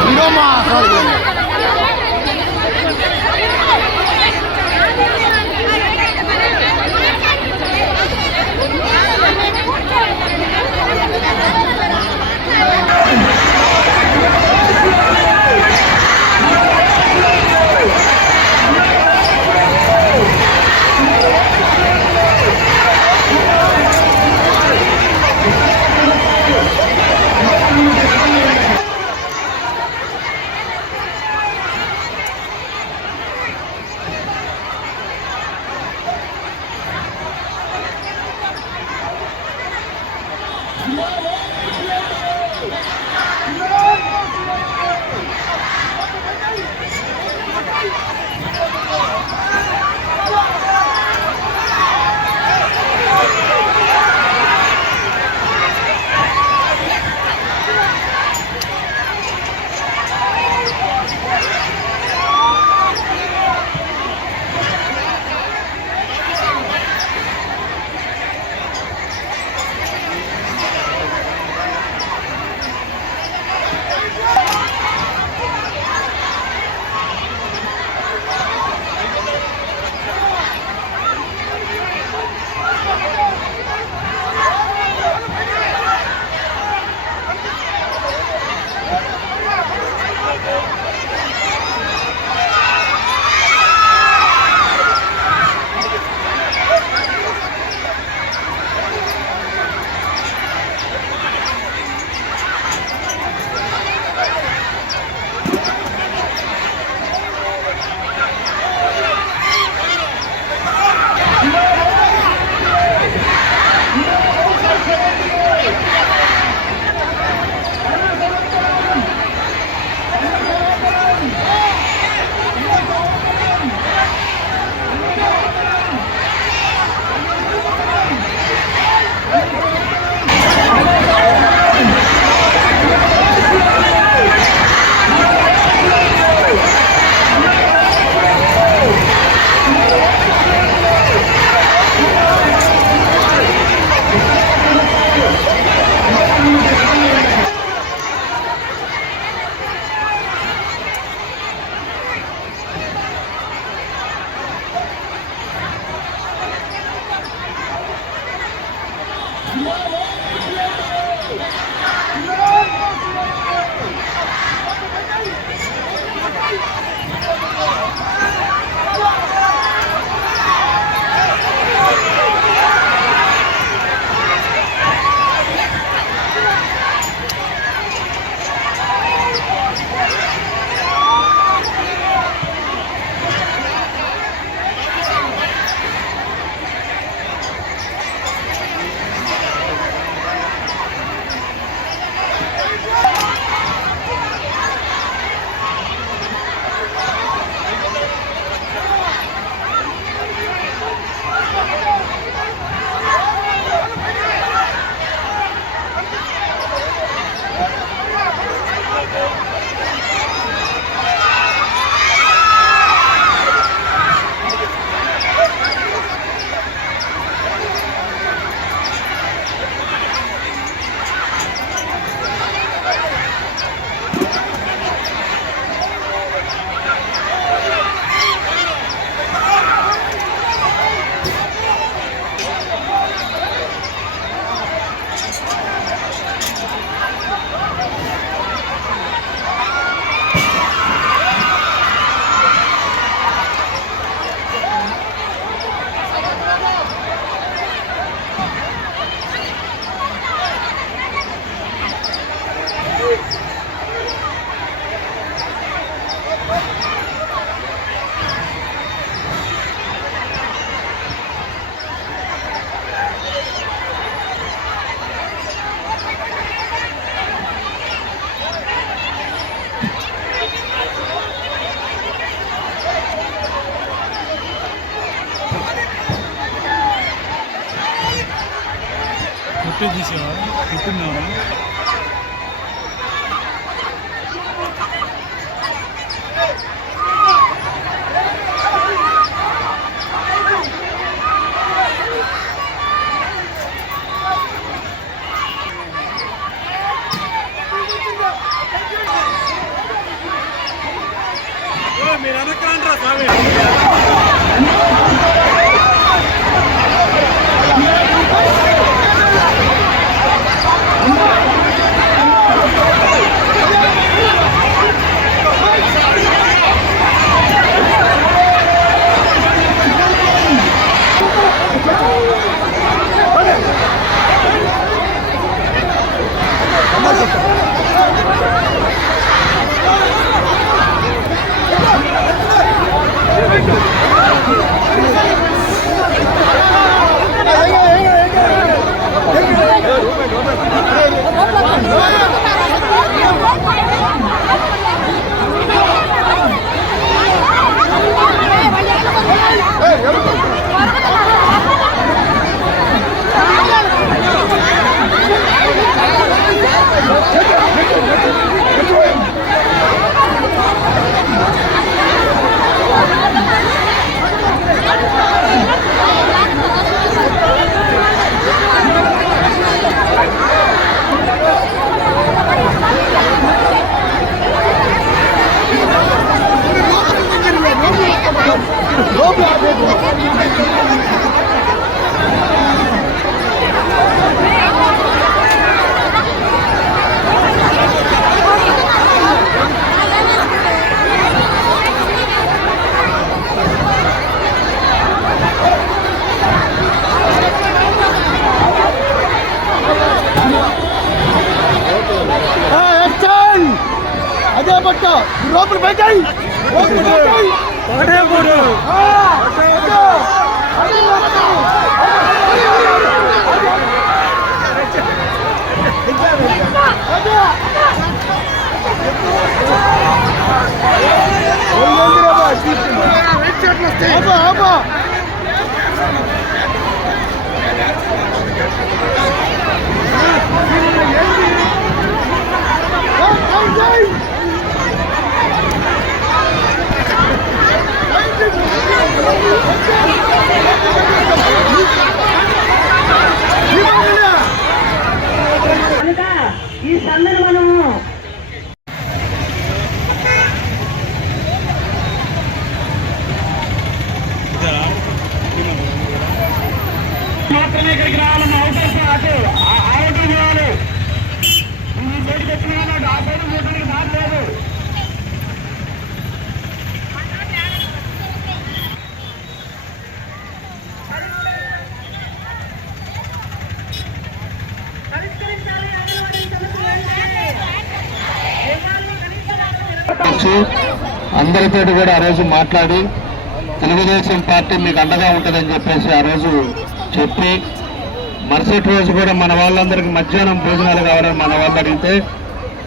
ভিড় মা మాట్లాడు Good ne हरेश మాత్రమే ఇక్కడికి రావాలన్న అవకాశం అటు ఆరోగ్యం చేయాలి ఈ సైడ్కి వచ్చిన ఆ సైడ్ మూటానికి దారి లేదు. అందరితో కూడా ఆ రోజు మాట్లాడి తెలుగుదేశం పార్టీ మీకు అండగా ఉంటుందని చెప్పేసి ఆ రోజు చెప్పి మరుసటి రోజు కూడా మన వాళ్ళందరికీ మధ్యాహ్నం భోజనాలు కావాలని మన వాళ్ళు అడిగితే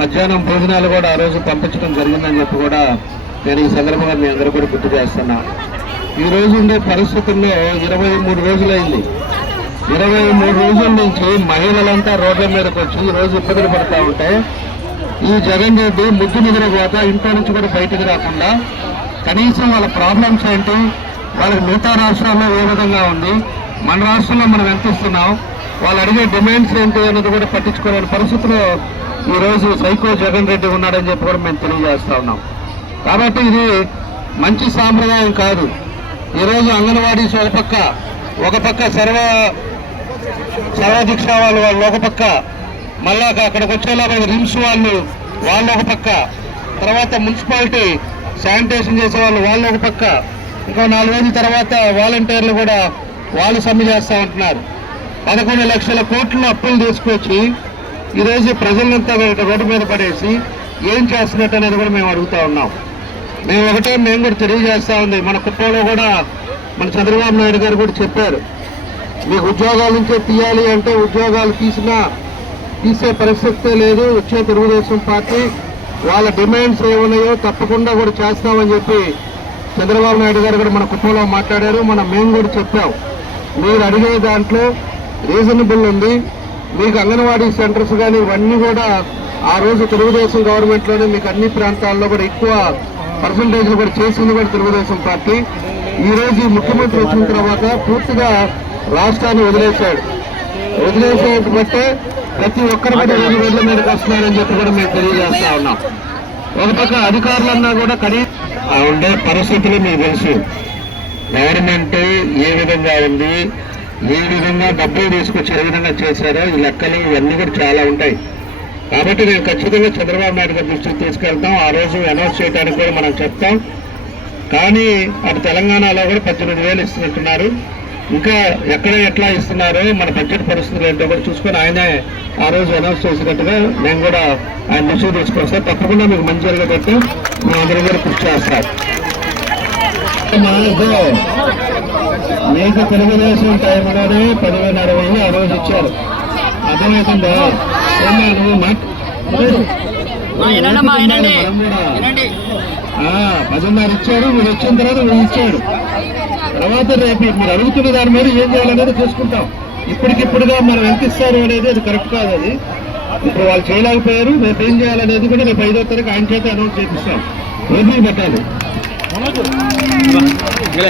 మధ్యాహ్నం భోజనాలు కూడా ఆ రోజు పంపించడం జరిగిందని చెప్పి కూడా నేను ఈ సందర్భంగా మీ అందరూ కూడా గుర్తు చేస్తున్నా. ఈ రోజు ఉండే పరిస్థితుల్లో ఇరవై మూడు రోజులైంది. ఇరవై మూడు రోజుల నుంచి మహిళలంతా రోడ్ల మీదకి వచ్చి రోజు ఇబ్బందులు పడతా ఉంటే ఈ జగన్ రెడ్డి ముద్దు నిద్రపోత ఇంట్లో నుంచి కూడా బయటకు రాకుండా కనీసం వాళ్ళ ప్రాబ్లమ్స్ ఏంటి వాళ్ళకి మిగతా రాష్ట్రాల్లో ఏ విధంగా ఉంది మన రాష్ట్రంలో మనం ఎంత ఇస్తున్నాం వాళ్ళు అడిగే డిమాండ్స్ ఏంటి అన్నది కూడా పట్టించుకోలేని పరిస్థితిలో ఈ రోజు సైకో జగన్ రెడ్డి ఉన్నాడని చెప్పి కూడా మేము తెలియజేస్తా ఉన్నాం. కాబట్టి ఇది మంచి సాంప్రదాయం కాదు. ఈరోజు అంగన్వాడీస్ ఒక పక్క ఒక పక్క సర్వ సర్వదీక్ష వాళ్ళు వాళ్ళు ఒక పక్క. మళ్ళా అక్కడికి వచ్చేలాగా రిమ్స్ వాళ్ళు వాళ్ళు ఒక పక్క. తర్వాత మున్సిపాలిటీ శానిటేషన్ చేసే వాళ్ళు వాళ్ళు ఒక పక్క. ఇంకో నాలుగు రోజుల తర్వాత వాలంటీర్లు కూడా వాళ్ళు సమ్మె చేస్తూ ఉంటున్నారు. పదకొండు లక్షల కోట్లు అప్పులు తీసుకొచ్చి ఈరోజు ప్రజలంతా రోడ్డు మీద పడేసి ఏం చేస్తున్నట్టు అనేది కూడా మేము అడుగుతా ఉన్నాం. మేము ఒకటే మేము కూడా తెలియజేస్తా ఉంది. మన కుప్పంలో కూడా మన చంద్రబాబు నాయుడు గారు కూడా చెప్పారు. మీకు ఉద్యోగాల నుంచే తీయాలి అంటే ఉద్యోగాలు తీసినా తీసే పరిస్థితే లేదు. వచ్చే తెలుగుదేశం పార్టీ వాళ్ళ డిమాండ్స్ ఏమున్నాయో తప్పకుండా కూడా చేస్తామని చెప్పి చంద్రబాబు నాయుడు గారు కూడా మన కుప్పంలో మాట్లాడారు. మనం మేము కూడా చెప్పాం. మీరు అడిగే దాంట్లో రీజనబుల్ ఉంది. మీకు అంగన్వాడీ సెంటర్స్ కానీ ఇవన్నీ కూడా ఆ రోజు తెలుగుదేశం గవర్నమెంట్లోనే మీకు అన్ని ప్రాంతాల్లో కూడా ఎక్కువ పర్సంటేజ్ కూడా చేసింది కూడా తెలుగుదేశం పార్టీ. ఈ రోజు ఈ ముఖ్యమంత్రి వచ్చిన తర్వాత పూర్తిగా రాష్ట్రాన్ని వదిలేశాడు. వదిలేసేది బట్టే ప్రతి ఒక్కరి కూడా రెండు రోజుల మీదకి వస్తున్నారని చెప్పి కూడా మేము తెలియజేస్తా ఉన్నాం. ఒక పక్క అధికారులన్నా కూడా కనీసం ఉండే పరిస్థితులు మీకు తెలుసు. గవర్నమెంట్ ఏ విధంగా ఉంది? ఏ విధంగా డబ్బులు తీసుకొచ్చి ఏ విధంగా చేశారో ఈ లెక్కలు ఇవన్నీ కూడా చాలా ఉంటాయి. కాబట్టి నేను ఖచ్చితంగా చంద్రబాబు నాయుడు గారి దృష్టికి తీసుకెళ్తాం. ఆ రోజు అనౌన్స్ చేయడానికి కూడా మనం చెప్తాం. కానీ అటు తెలంగాణలో కూడా పద్దెనిమిది వేలు ఇస్తున్నట్టున్నారు. ఇంకా ఎక్కడ ఎట్లా ఇస్తున్నారో మన బడ్జెట్ పరిస్థితులు ఏంటో కూడా చూసుకొని ఆయనే ఆ రోజు అనౌన్స్ చేసినట్టుగా మేము కూడా ఆయన దృష్టికి తీసుకొస్తాం తప్పకుండా మీకు మంచి జరిగేటట్టు మేము అందరం కూడా కృషి చేస్తారు మా ఇదో, మీకు తెలుగుదేశం టైంలోనే పదివేల అరవై ఆ రోజు ఇచ్చారు. అర్థమవుతుందా? నువ్వు మాట పదిన్నర ఇచ్చారు మీరు వచ్చిన తర్వాత మీరు ఇచ్చాడు. తర్వాత రేపు మీరు అడుగుతున్న దాని మీద ఏం చేయాలనేది చూసుకుంటాం. ఇప్పటికిప్పుడుగా మనం ఎంత ఇస్తారు అనేది అది కరెక్ట్ కాదు అది. ఇప్పుడు వాళ్ళు చేయలేకపోయారు రేపు ఏం చేయాలనేది కూడా రేపు ఐదో తారీఖు ఆయన చేత అనౌన్స్ చేపిస్తాం. ఏమీ పెట్టాలి. গেলে